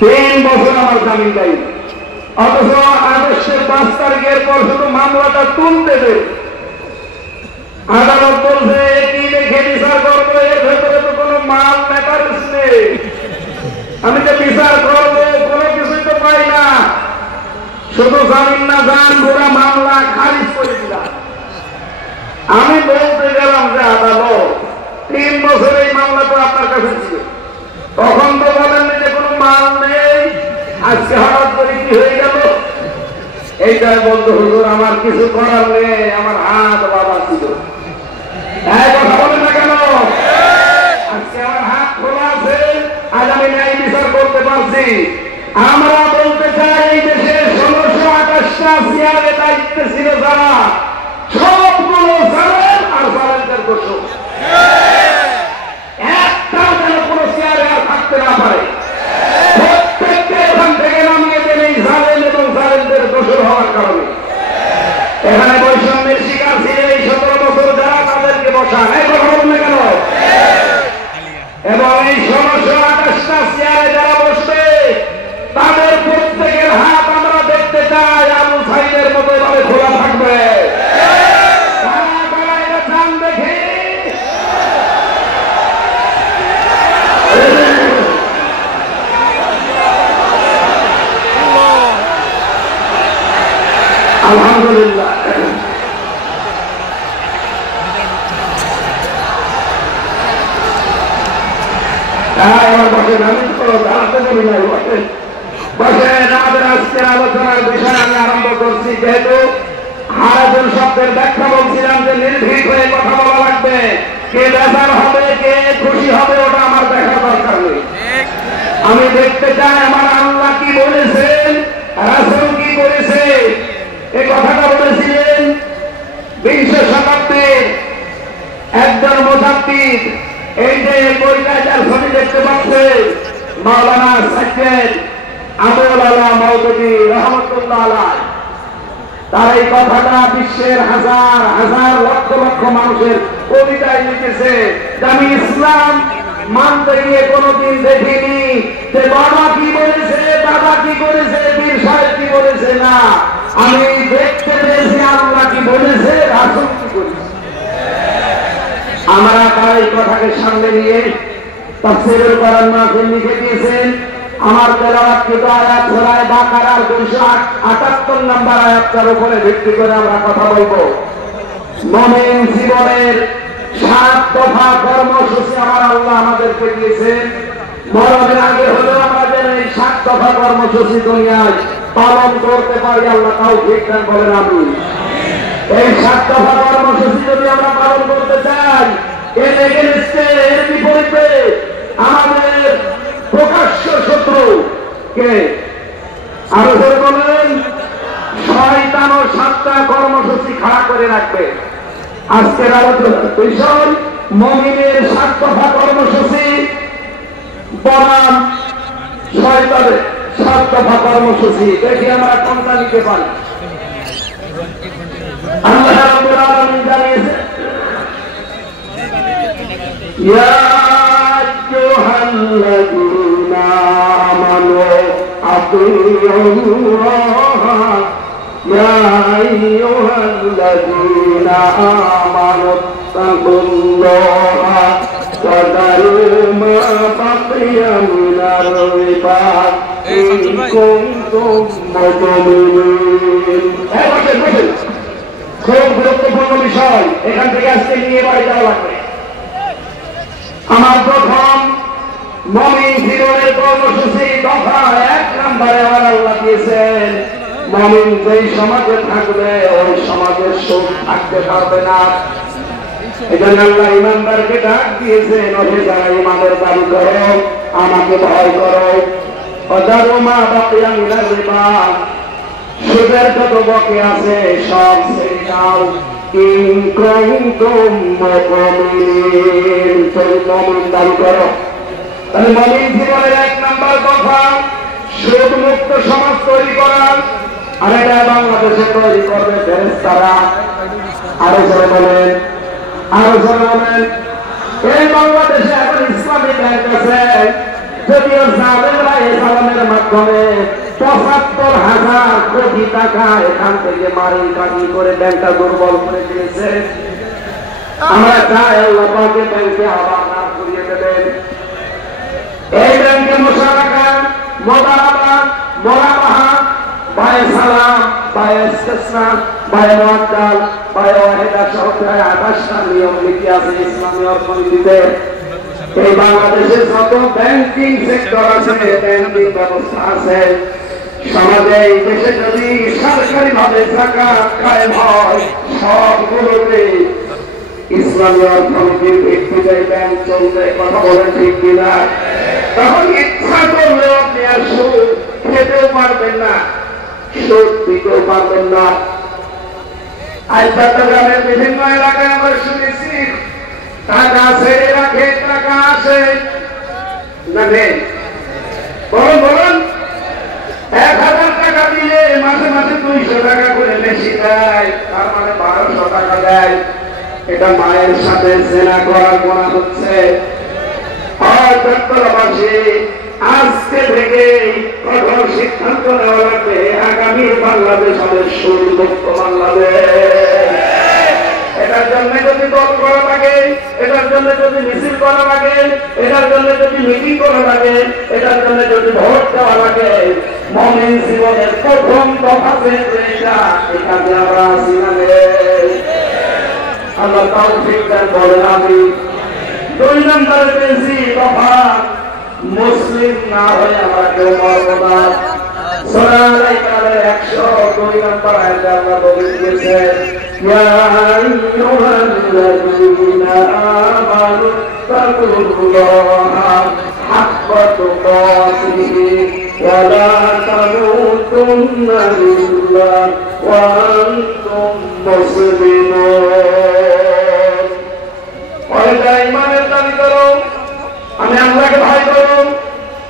3 বছর আমার জামিন দেয়, অথচ আগস্টের 5 তারিখের পর শুধু মামলাটা তুলতে দেবে। আদালত বলছে কি দেখে বিচার করবো, এর ভেতরে তো কোনো মাল ম্যাটারস নেই। আমি যে বিচার করবো কোনো কিছুই তো পাই না, শুধু জামিন না যান পুরা মামলা করে দিলাম। আমি বলতে গেলাম যে আদালত 3 বছর এই মামলা তো আপনার কাছে ছিল, তখন তো বলেন যে কোনো মাল নেই, আজকে হঠাৎ করে কি হয়ে গেল? এইটাই বলতো হুজুর আমার কিছু করার নেই, আমার হাত বাবা ছিল। কথা বলেন না কেন? আজকে আমার হাত খোলা আছে, আজ আমি ন্যায় বিচার করতে পারছি। আমরা বলতে চাই এই দেশে 1628টা চেয়ারে দায়িত্বে ছিল যারা, সবগুলো জালেম আর জালেমদের দোষর। একটাও যেন কোনো চেয়ারে আর থাকতে না পারে। প্রত্যেককে এখান থেকে নামিয়ে দেন এই জালেম এবং জালেমদের দোষর হওয়ার কারণে। এখানে বৈষম্যের শিকার ছিল এই 17 বছর যারা, তাদেরকে বসান। এই কথা বলুন কেন? এবং এই 1628টা চেয়ারে যারা বসবে তাদের প্রত্যেকের হাত আমরা দেখতে চাই আবু সাইদের মতো এভাবে খোলা থাকবে। দেখি আলহামদুলিল্লাহ। বসেন, আমি তো দাঁড়াতে বলি নাই, বসেন বসেন। আমাদের আজকের আলোচনার বিষয় আমি আরম্ভ করছি। যেহেতু হারাজুল শব্দের ব্যাখ্যা বলছিলাম যে নির্ভীক হয়ে কথা বলা লাগবে, কে বেজার হবে কে খুশি হবে ওটা আমার দেখার দরকার নেই। আমি দেখতে চাই আমার আল্লাহ কি বলেছেন, রাসূল কি করেছে। এই কথাটা বলেছিলেন 20 শতাব্দীর একজন মুজাদ্দিদ। এই যে বইটার ছবি দেখতে পাচ্ছেন, মাওলানা সাইয়েদ আবুল আলা মওদুদী রহমাতুল্লাহ আলাইহি, তার এই কথাটা বিশ্বের হাজার হাজার লক্ষ লক্ষ মানুষের কবিতায় লিখেছে। আমি ইসলাম মানতে গিয়ে কোনোদিন দেখিনি যে বাবা কি বলেছে, দাদা কি করেছে, বীর সাহেব কি বলেছে, না, আমি দেখতে পেয়েছি আল্লাহ কি বলেছে, রাসূল কি করেছে। আমরা তার এই কথাকে সামনে নিয়ে তাফসীরুল কোরআন মাহফিল লিখে দিয়েছেন। আমার তেলাওয়াতকৃত আয়াত সূরা বাকারার 278 নম্বর আয়াতটার উপরে ভিত্তি করে আমরা কথা বলবো। মুমিন জীবনের 7 দফা কর্মসূচি আমার আল্লাহ আমাদেরকে দিয়েছেন। মরণের আগে হলেও আমরা যেন এই 7 দফা কর্মসূচি দুনিয়ায় পালন করতে পারি, আল্লাহ তাওফীক দান করেন, আমিন। এই 7 দফা কর্মসূচি যদি আমরা পালন করতে চাই, এর এগেইনস্টে, এর বিপরীতে আমাদের প্রকাশ্য শত্রু কে? আরো ধরে বলেন, শয়তান ও 7টা কর্মসূচি খাড়া করে রাখবে। আজকের আলোচনার বিষয় মুমিনের 7 দফা কর্মসূচি বনাম শয়তানের 7 দফা কর্মসূচি। দেখি আমরা কোনটা নিতে পারি। আল্লাহ রাব্বুল আলামিন জানিয়েছেন, ইয়া আইয়ুহাল্লাযীনা আমানু আতিউল্লাহ ইয়া আইয়ুহাল্লাযীনা আমানু তাকুল্লাহ ওয়া দারু মা বাকিয়া মিনার রিবা ইন কুনতুম মুমিনিন। খুব গুরুত্বপূর্ণ বিষয়, এখান থেকে আজকে নিয়ে বাড়ি যাওয়া লাগবে। আমার প্রথম মুমিন জীবনের কর্মসূচি দফা 1 নম্বরে আমার আল্লাহ দিয়েছেন, মুমিন যেই সমাজে থাকবে ওই সমাজের সুখ থাকতে পারবে না। এজন্য আল্লাহ ইমানদারকে ডাক দিয়েছেন, ওহে যারা ইমানের দাবি করো, আমাকে ভয় করো, ওয়াদারু মা বাকিয়া মিনার রিবা, সুদের যত বকে আছে সব ছেড়ে দাও, ইন কুনতুম মুমিনিন, তুমি মুমিন দাবি করো। তাহলে মুমিন জীবনের 1 নম্বর কথা সুদ মুক্ত সমাজ তৈরি করা। আর এটা বাংলাদেশে তৈরি করবে ফেরেশতারা। আরো জোরে বলেন, আরো জোরে বলেন। এই বাংলাদেশে এখন ইসলামী ব্যাংক আছে, যদিও জালেমরা এই সালামের মাধ্যমে ৭৫,০০০ কোটি টাকা এখান থেকে মারি কাটি করে ব্যাংকটা দুর্বল করে দিয়েছে। আমরা চাই আল্লাহ পাকের ব্যাংকে আবার নাম করিয়ে দেবেন। এই ব্যাংকে মুশারাকা, মুদারাবা, মুরাবাহা, বায়ে সালাম, বায়ে ইস্তিসনা, বায়োমডেল বায়োহেডা সহ প্রায় 28টা নিয়ম নীতি আছে ইসলামী অর্থনীতিতে। এই বাংলাদেশের যত ব্যাংকিং সেক্টর আছে, ব্যাংকিং ব্যবস্থা আছে, সমাজে এই দেশে যদি সরকারি ভাবে যাকাত কায়েম হয়, সবগুলোতে ইসলামী অর্থনীতির ভিত্তিতে ব্যাংক চলবে। কথা বলেন ঠিক কিনা? তখন ইচ্ছা করলেও আপনি আর সুদ খেতেও পারবেন না, সুদ দিতেও পারবেন না। আজ চট্টগ্রামের বিভিন্ন এলাকায় আমরা শুনেছি টাকা ছেড়ে রাখে, টাকা আসে না নেই। বলুন বলুন, 1000 টাকা দিলে মাসে মাসে 200 টাকা করে বেশি দেয়, তার মানে 1200 টাকা দেয়। এটা মায়ের সাথে জেনা করার গুনাহ হচ্ছে। চট্টগ্রামবাসী আজকে থেকে কঠোর সিদ্ধান্ত নেওয়া লাগবে, আগামী বাংলাদেশ হবে সুদমুক্ত বাংলাদেশ। এটার জন্য যদি দল করা লাগে, এটার জন্য যদি মিছিল করা লাগে, এটার জন্য যদি মিটিং করা লাগে, এটার জন্য যদি ভোট দেওয়া লাগে, মুমিন জীবনের প্রথম দফা যেটা, এটাতে আমরা আসি না। আল্লাহ তাওফিক দান করেন। আমি 2 নম্বরে পেয়েছি দফা, মুসলিম না হয়ে আমরা কেউ মরবো না। সূরা আল-ইমরানের 102 নম্বর আয়াতে আল্লাহ বলে দিয়েছেন, ইয়া আইয়ুহাল্লাযীনা আমানু তাকুল্লাহা হাক্কা তুকাতিহি ওয়া লা তামুতুন্না ইল্লা ওয়া আনতুম মুসলিমুন। ওয়াইদা ঈমানের দাবি করো, আমি আল্লাহকে ভয় করো,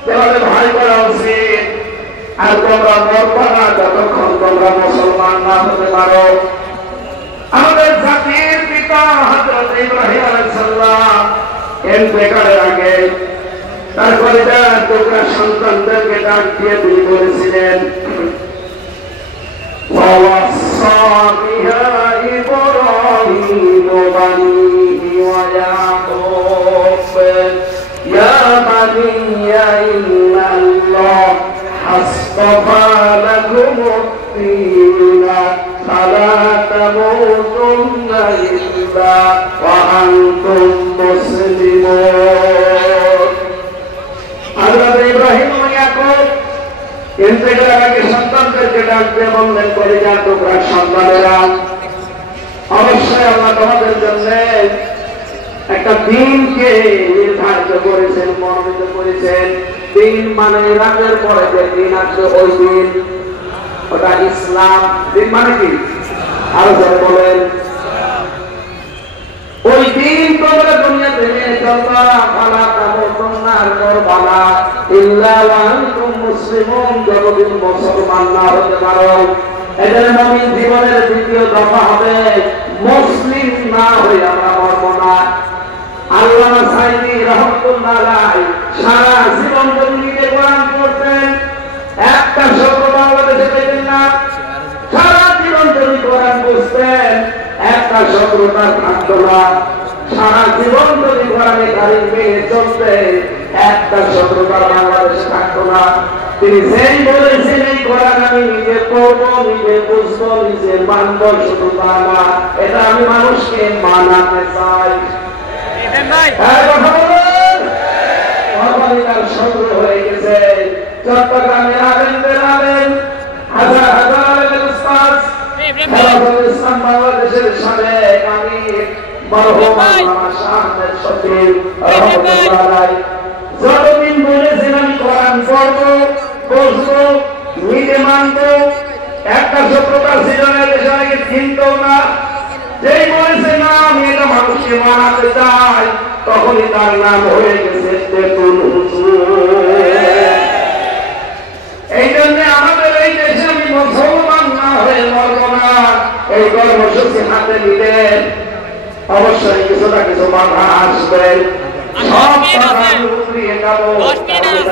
যেভাবে ভয় করা উচিত। আর তোমরা মরবা না যতক্ষণ তোমরা মুসলমান না হতে পারো। আমাদের জাতির পিতা হযরত ইব্রাহিম আলাইহিস সালাম ইন্তেকালের আগে তারপরে তার 2 সন্তানদেরকে ডাক দিয়ে তিনি বলেছিলেন, ওয়াসাসা বিহা ইব্রাহিম বানিহি ওয়া ইয়াকুব ইয়া বানিয়া ইন্নাল্লাহ হাসতাফা লাকুমুদ-দীনা ফালা তামুতুন্না ইল্লা ওয়া আনতুম মুসলিমুন। হযরত ইব্রাহিম ও ইয়াকুব ইন্তেকালের আগে সন্তানদেরকে ডাক দিয়ে বললেন, কলিজার টুকরা সন্তানেরা, অবশ্যই আল্লাহ তোমাদের জন্য একটা দিনকে নির্ধারিত করেছেন, মনোনীত করেছেন। দিন মানে রাতের পরে যে দিন আসবে ওই দিন, ওটা ইসলাম। দিন মানে কি? আরো যারা বলেন, ওই দিন তোমরা দুনিয়াতে চলবা, ভালা তামুতুন্না মরবানা ইল্লা ওয়া আনতুম মুসলিমুন, যতদিন মুসলমান না হতে পারো। এদের মুমিন জীবনের দ্বিতীয় দফা হবে মুসলিম না হয়ে আমরা মরব না। আল্লামা সাইদি রাহমাতুল্লাহ আলাইহি সারা জীবন ধরে নিজে কোরআন পড়তেন, একটা শব্দ বাংলাদেশে পেতেন না। সারা জীবন ধরে কোরআন বুঝতেন, একটা শব্দ তার থাকতো না। সারা জীবন ধরে কোরআনে কারিম মেনে চলতেন, একটা শব্দ তার বাংলাদেশে থাকতো না। তিনি যেই বলেছেন এই কোরআন আমি নিজে পড়বো, নিজে বুঝবো, নিজে মানবো, শুধু তা না, এটা আমি মানুষকে মানাতে চাই। সংগ্রহ হয়ে গেছে চট্টগ্রামে আলেমদের আলেম, হাজার হাজার আলেমের উস্তাদ, ইসলাম বাংলাদেশের সাবেক আমির মরহুম আল্লামা শাহ আহমেদ শফিক রাহমাতুল্লাহ আলাইহি যতদিন বলেছেন আমি কোরআন পড়বো, বুঝবো, নিজে মানবো, একটা সত্যতা ছিল না, দেশে অনেকে চিনতেও না। যেই বলেছে না আমি এটা মানুষকে মানাতে চাই, তখনই তার নাম হয়ে গেছে তেতুল হুজুর। এই জন্য আমাদের এই দেশে আমি মুসলমান না হয়ে মরবো না, এই কর্মসূচি হাতে নিলে অবশ্যই কিছু না কিছু বাধা আসবে। সব বাধা উতরিয়ে যাবো,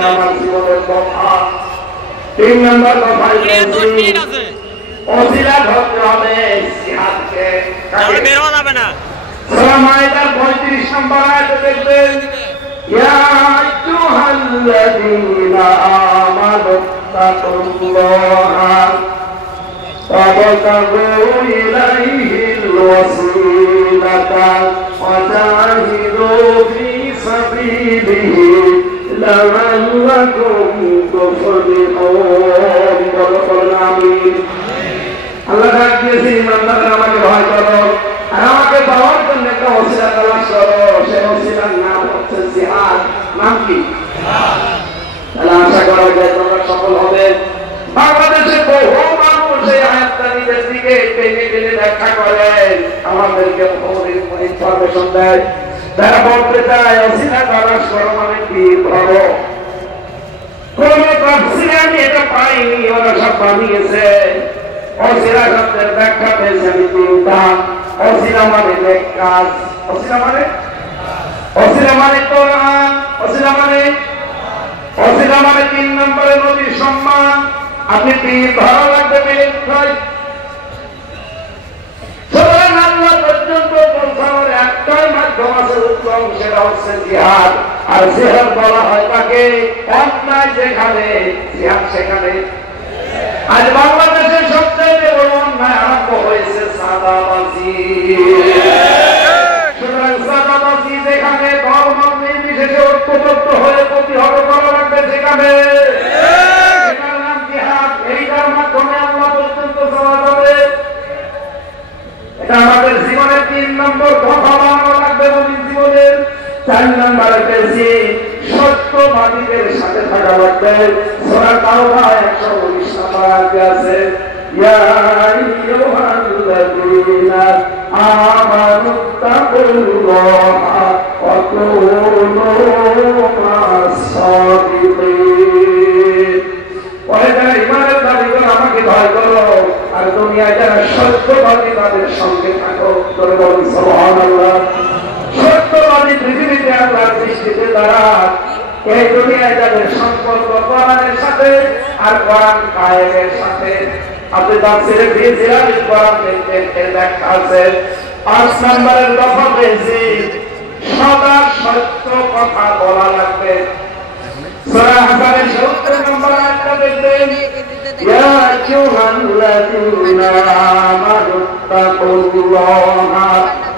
আমার জীবনের কথা। 3 নম্বর কথাই বলছি, ওসিলা ধরতে হবে জিহাদকে, তাহলে বের হওয়া যাবে না। সূরা মাইদার 35 নম্বর আয়াতে দেখবেন, ইয়া আইয়ুহাল্লাযীনা আমানু তাকুল্লাহা ওয়াবতাগু وجاهدوا في سبيله لعلكم تفلحون قولنا آمين আল্লাহ ডাক দিয়েছে ইমানদাররা আমাকে ভয় করো আর আমাকে পাওয়ার জন্য একটা ওসিলা তালাশ করো সেই ওসিলার নাম হচ্ছে জিহাদ নাম কি তাহলে আশা করা যায় তোমরা সফল হবে বাংলাদেশে বহু মানুষ এই আয়াতটা নিজের দিকে টেনে টেনে ব্যাখ্যা করেন আমাদেরকে ইনফরমেশন দেয় তারা বলতে চায় ওসিলা তালাশ করো মানে কি ধরো কোন তাফসীরে আমি এটা পাইনি ওরা সব বানিয়েছে ওসিলা শব্দের ব্যাখ্যা পেয়েছে আমি তিনটা ওসিলা মানে কাজ ওসিলা মানে কোরআন ওসিলা মানে 3 নম্বরে নবীর সম্মান আপনি তীর ধরা লাগবে মেলে ছয় সুতরাং আল্লাহ পর্যন্ত পৌঁছানোর একটাই মাধ্যম আছে উত্তম সেটা হচ্ছে জিহাদ আর জিহাদ বলা হয় তাকে অন্যায় যেখানে জিহাদ সেখানে আজ বাংলাদেশের সবচেয়ে বড় অন্যায় আরম্ভ হয়েছে সাদাবাজি সুতরাং সাদাবাজি যেখানে ধর্ম নির্বিশেষে ঐক্যবদ্ধ হয়ে প্রতিহত করা লাগবে সেখানে সেটার নাম জিহাদ এইটার মাধ্যমে আল্লাহ পর্যন্ত যাওয়া যাবে এটা আমাদের জীবনের 3 নম্বর কথা বানানো লাগবে নবীর জীবনের 4 নম্বরে পেয়েছি সত্যবাদীদের সাথে থাকা লাগবে সূরা তাওবা 119 নম্বর আয়াতে আছে ইয়া আইয়ুহাল্লাযীনা আমানু তাকুল্লাহা ওয়া কুনু মাস-সাদিকিন ওহে যারা ঈমানের দাবি করো আমাকে ভয় করো আর দুনিয়ায় যারা সত্যবাদী তাদের সঙ্গে থাকো করে বলি সুবহানাল্লাহ সত্যবাদী পৃথিবীতে আল্লাহর সৃষ্টিতে তারা এই দুনিয়ায় যাদের সম্পর্ক কোরআনের সাথে আর কোরআন কায়েমের সাথে আপনি তাফসীরে দিয়েছিলেন কোরআন দেখবেন এর ব্যাখ্যা আছে 5 নম্বরের দফা পেয়েছি সদা সত্য কথা বলা লাগবে সূরা হাসানের 70 নম্বর আয়াতটা দেখবেন ইয়া আইয়ুহাল্লাযীনা আমানু তাকুল্লাহা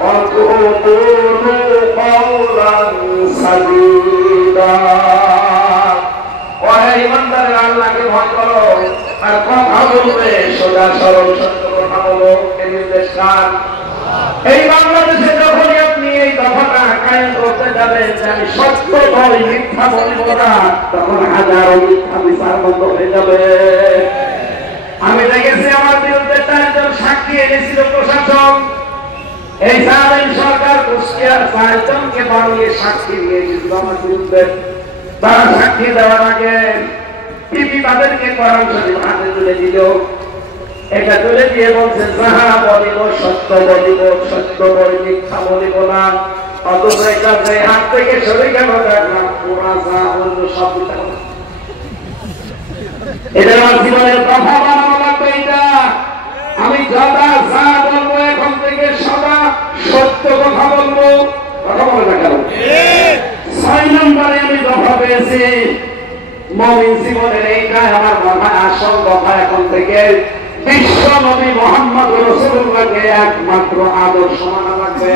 ওয়া কুলু কাওলান সাদীদা ওহে ঈমানদাররা আল্লাহকে ভয় করো আর কথা বলবে সোজা সরল সত্য কথা বলো এই নির্দেশ কার এই বাংলাদেশে যখনই আপনি এই দফাটা কায়েম করতে যাবেন আমি সত্য বলি মিথ্যা বলব না তখন হাজারো মিথ্যা বিচার বন্ধ হয়ে যাবে আমি দেখেছি আমার বিরুদ্ধে 4 জন সাক্ষী এনেছিল প্রশাসন এই জালেম সরকার কুষ্টিয়ার 4 জনকে বানিয়ে সাক্ষী নিয়ে গেছিল আমার বিরুদ্ধে তারা সাক্ষী দেওয়ার আগে পিপি তাদেরকে কোরআন শরীফ হাতে তুলে দিল এটা তুলে দিয়ে বলছে যাহা বলিব সত্য বলিব সত্য বলি মিথ্যা বলিব না অথচ এটা যে হাত থেকে সরে গেল দেখলাম পুরা যা বলল সব এটা আমার জীবনের কথা বানানো লাগবে এটা আমি যা যা বলবো এখন থেকে সদা সত্য কথা বলবো কথা বলে না কেন 6 নম্বরে আমি দফা পেয়েছি মুমিন জীবনের এইটাই আমার মাথায় আসল কথা এখন থেকে বিশ্ব নবী মুহাম্মদ রাসূলুল্লাহকে একমাত্র আদর্শ মানা লাগবে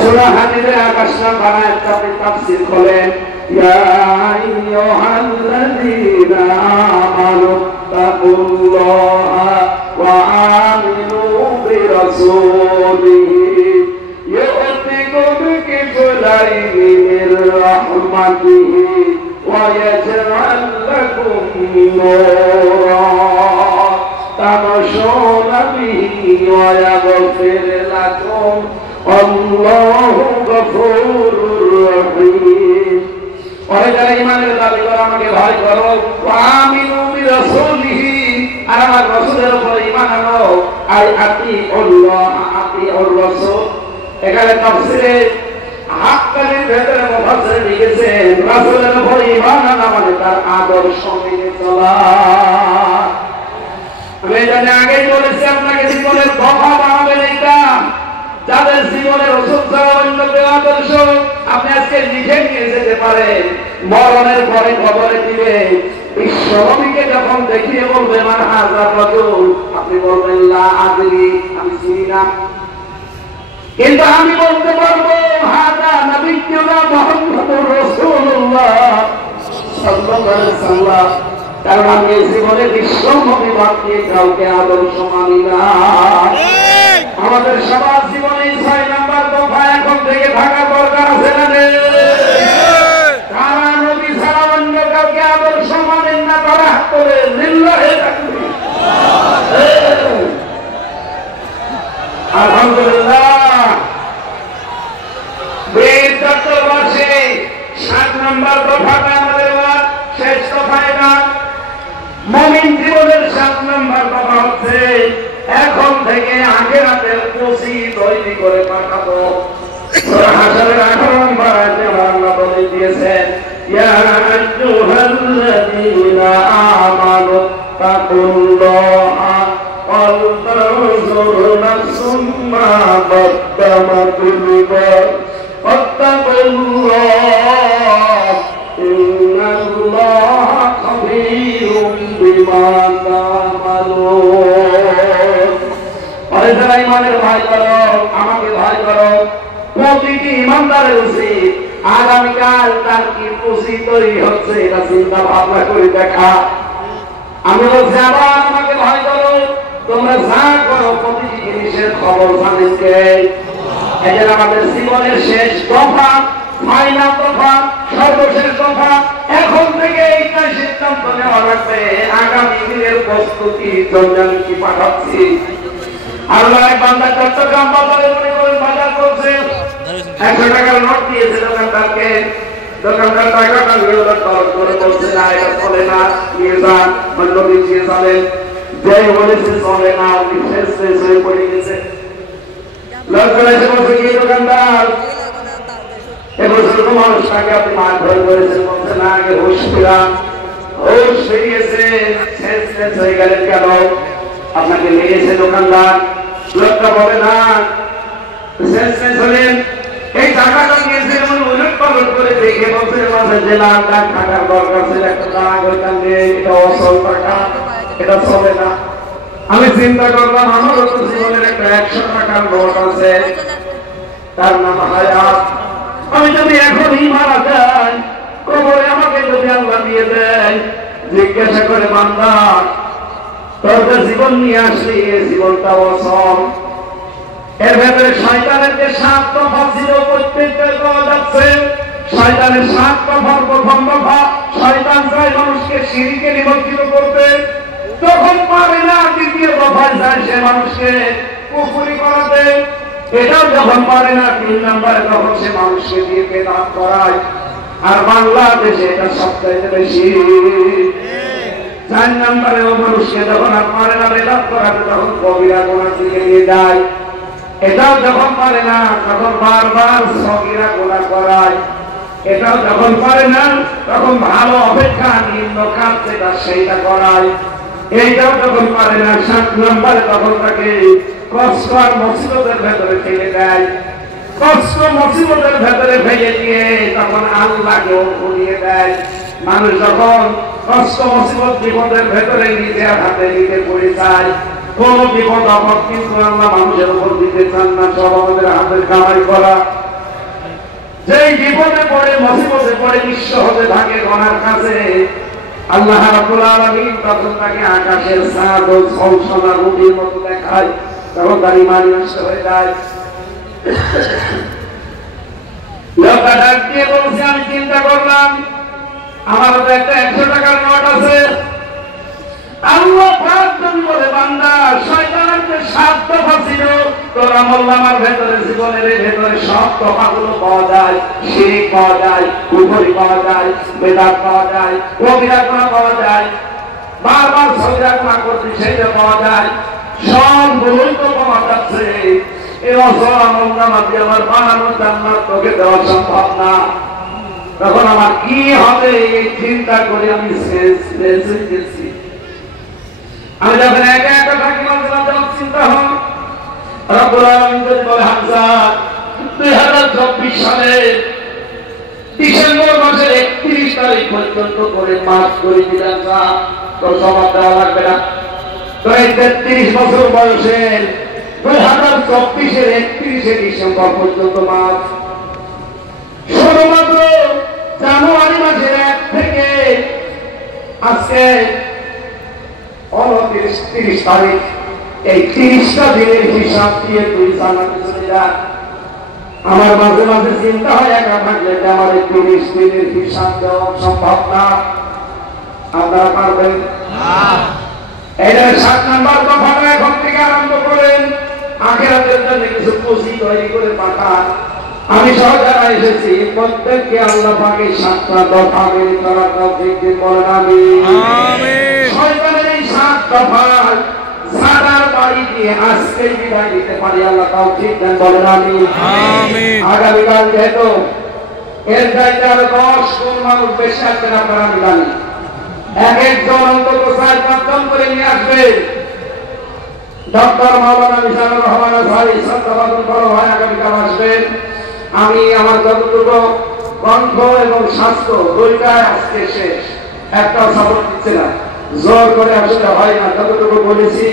সূরা হাদীদের 28 নম্বর আয়াতটা তাফসীর করেন ইয়া আইয়ুহাল্লাযীনা আমানু তাকুল্লাহা ওয়া আমিনু বিরাসূলিহি ইউতিকুম কিফলাইনি মির রাহমাতিহি ওয়া ইয়াজআল লাকুম নূরা تمشون به ويغفر لكم والله غفور رحيم ওরা ঈমানের দাবি করে আমাকে ভয় করো আমিনু বিরাসূলিহি আর আমার রাসূলের উপর ঈমান আনো আর আতিউল্লাহ আতিউর রাসূল এখানে তাফসীরে হাক্কানির ভেতরে মুফাসসির লিখেছেন রাসূলের উপর ঈমান আনা মানে তার আদর্শ মেনে চলা আমি জানি আগেই বলেছি আপনাকে জীবনের দফা বানাবেন এইটা যাদের জীবনের ওষুধ ছাড়া অন্য কেউ আদর্শ আপনি আজকে লিখে নিয়ে যেতে পারেন মরণের পরে খবরে দিবে বিশ্ব নবীকে যখন দেখিয়ে বলবে মান হাযা রাজুল আপনি বলবেন লা আদরি আমি চিনি না কিন্তু আমি বলতে পারবো হাদা নবিয়্যুনা মুহাম্মাদুর রাসূলুল্লাহ সাল্লাল্লাহু আলাইহি ওয়াসাল্লাম, কারণ আমি এই জীবনে বিশ্বনবী বাদ দিয়ে কাউকে আদর্শ মানি না। আমাদের সবার জীবনে 6 নাম্বার দফা এখন থেকে থাকা দরকার আছে না? কারা নবী ছাড়া অন্য কাউকে আদর্শ মানেন না তারা হাত তোলে, লিল্লাহি তাকবীর। আলহামদুলিল্লাহ। বীর চট্টবাসী 7 নম্বর দফাটা আমাদের শেষ দফা। এটা মুমিন জীবনের 7 নম্বর দফা হচ্ছে এখন থেকে আখিরাতের পুঁজি তৈরি করে পাঠাবো। সূরা হাশরের 18 নম্বর আয়াতে আল্লাহ বলে দিয়েছেন, ইয়া আইয়ুহাল্লাযীনা আমানু তাকুল্লাহা ওয়াল তানজুর নাফসুম মা কদ্দামাত লিগাদ ওয়াত্তাকুল্লাহ ইন্নাল্লাহা খাবীরুম বিমা তা'মালুন। আরে যারা ঈমানের ভয় করো, আমাকে ভয় করো, প্রতিটি ঈমানদারের উচিত আগামীকাল তার কি পুঁজি তৈরি হচ্ছে এটা চিন্তা ভাবনা করে দেখা। আমি বলছি আবার আমাকে ভয় করো, তোমরা যা করো প্রতিটি জিনিসের খবর জানেন কে? এই যে আমাদের জীবনের শেষ দফা, ফাইনাল দফা, সর্বশেষ দফা। এখন থেকে এইটা সিদ্ধান্ত নেওয়া লাগবে আগামী দিনের প্রস্তুতির জন্য আমি কি পাঠাচ্ছি। আল্লাহ বান্দা চট্টগ্রাম বাজারে মনে করেন বাজার করছে, 100 টাকার নোট দিয়েছে দোকানদারকে। দোকানদার টাকাটা করে বলছে না এটা চলে না, নিয়ে যান, অন্য দিন দিয়ে চলেন। যে বলেছে চলে না আপনি শেষ হয়ে পড়ে গেছে। লোকজন এসে বলছে কি দোকানদার এবছর তো মানুষটাকে আপনি মার ধরে করেছেন, বলছে না আগে হুশ ফিরান। হুশ ফিরিয়েছে, শেষ হয়ে গেলেন কেন? আপনাকে লেগেছে দোকানদার। লোকটা বলে না শেষ হলেন, এই টাকাটা নিয়েছে এমন উলট পালট করে দেখে বলছে মাঝে যে লাখ লাখ টাকার দরকার ছিল একটা টাকা ওইখান দিয়ে এটা অসল টাকা, এটা চলে না। আমি চিন্তা করলাম আমারও তো জীবনের একটা 100 টাকার নোট আছে, তার নাম হায়াত। আমি যদি এখনই মারা যাই, কবরে আমাকে যদি আল্লাহ দিয়ে দেয়, জিজ্ঞাসা করে বান্দা তোর যে জীবন নিয়ে আসলি এই জীবনটা অসল, এর ভেতরে শয়তানের যে 7 দফা ছিল প্রত্যেকটা পাওয়া যাচ্ছে। শয়তানের 7 দফার প্রথম দফা, শয়তান চায় মানুষকে শিরকে নিমজ্জিত করতে, তখন পারে না। দ্বিতীয় দফায় যায় সে মানুষকে কুফরি করাতে, এটাও যখন পারে না 3 নম্বরে তখন সে মানুষকে দিয়ে বেদাত করায়। আর বাংলাদেশে এটা সবচাইতে বেশি। 4 নম্বরে ও মানুষকে যখন আর পারে না বেদাত করাতে তখন কবিরা গুনার দিকে নিয়ে যায়। এটাও যখন পারে না তখন বারবার সগীরা গুনাহ করায়। এটাও যখন পারে না তখন ভালো অপেক্ষা নিম্ন কাজ যেটা সেইটা করায়। এইটাও যখন পারে না 7 নম্বরে তখন তাকে কষ্ট আর মুসিবতের ভেতরে ফেলে দেয়। কষ্ট মুসিবতের ভেতরে ফেলে দিয়ে তখন আল্লাহকে ভুলিয়ে দেয়। মানুষ যখন কষ্ট মুসিবত বিপদের ভেতরে নিজের হাতে নিতে পড়ে যায়, কোন বিপদ আপদ কিন্তু আল্লাহ মানুষের উপর দিতে চান না, সব আমাদের হাতের কামাই করা। যেই বিপদে পড়ে মুসিবতে পড়ে নিঃস্ব হতে থাকে গনার কাছে, আল্লাহ রাব্বুল আলামিন তখন তাকে আকাশের চাঁদ ও ঝলসনা রুটির মতো দেখায়, তখন তার ঈমান নষ্ট হয়ে যায়। লোকটা ডাক দিয়ে বলছে আমি চিন্তা করলাম আমার তো একটা 100 টাকার নোট আছে। আল্লাহ পাক বলে বান্দা শয়তানের যে 7 দফা ছিল তোর আমলনামার ভেতরে জীবনের ভেতরে সব দফাগুলো পাওয়া যায়। শিরক পাওয়া যায়, কুফরি পাওয়া যায়, বেদাত পাওয়া যায়, কবিরা গুনাহ পাওয়া যায়, বারবার সগীরা গুনাহ করতে সেটা পাওয়া যায়। সবগুলোই তো পাওয়া যাচ্ছে। এই অসল আমলনামা দিয়ে আমার বানানো জান্নাত তোকে দেওয়া সম্ভব না। তখন আমার কি হবে এই চিন্তা করে আমি শেষ হয়ে গেছি। আমি যখন একা একা থাকি বলছিলাম যখন চিন্তা হন রব্বুল আলামিন যদি বলে হামজা 2024 সালে ডিসেম্বর মাসের 31 তারিখ পর্যন্ত করে মাস করে দিলাম না, তোর জবাব দেওয়া লাগবে না। তো এই 33 বছর বয়সের 2024-এর 31শে ডিসেম্বর পর্যন্ত মাস, শুধুমাত্র জানুয়ারি মাসের 1 থেকে আজকে 29-30 তারিখ, এই 30টা দিনের হিসাব দিয়ে তুই জানাতে চলে যা। আমার মাঝে মাঝে চিন্তা হয় একা থাকলে যে আমার 30 দিনের হিসাব দেওয়া সম্ভব না। আপনারা পারবেন? এটা 7 নাম্বার কথাটা এখন থেকে আরম্ভ করেন। আখিরাতের জন্য কিছু পুঁজি তৈরি করে পাঠান। আমি সহ যারা এসেছি প্রত্যেককে আল্লাহ পাকে 7টা দফা মেনে চলার তৌফিক দিন, বলেন আমিন। শয়তানের এই 7 দফা সাদার বাড়ি দিয়ে আজকেই বিদায় দিতে পারি, আল্লাহ তৌফিক দেন, বলেন আমিন। আগামীকাল যেহেতু এর চাইতে আরো 10 গুণ মানুষ বেশি আসবেন, আপনারা আমি জানি। এক একজন অন্তত 4-5 জন করে নিয়ে আসবেন। ডক্টর মাওলানা মিজানুর রহমান আজহারী শ্রদ্ধাভাজন বড় ভাই আগামীকাল আসবেন। আমি আমার যতটুকু কণ্ঠ এবং স্বাস্থ্য দুইটাই আজকে শেষ, একটাও সাপোর্ট দিচ্ছে না, জোর করে আসলে হয় না। যতটুকু বলেছি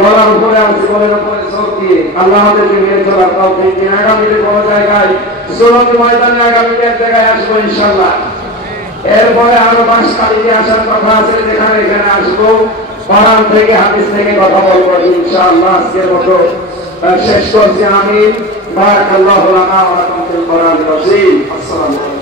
গলার উপরে আছে, গলের উপরে জোর দিয়ে আল্লাহ আমাদেরকে নিয়ে চলার তৌফিক দিন। আগামীতে বড় জায়গায় সুরত ময়দানে আগামীতে এক জায়গায় আসবো ইনশাআল্লাহ। এরপরে আরো 5 তারিখে আসার কথা আছে, যেখানে এখানে আসবো, কোরআন থেকে হাদিস থেকে কথা বলবো ইনশাআল্লাহ। আজকের মতো শেষ করছি। আমিন। বারাকাল্লাহু লানা ওয়া লাকুম ফিল কোরআনিল আযীম। আসসালামু আলাইকুম।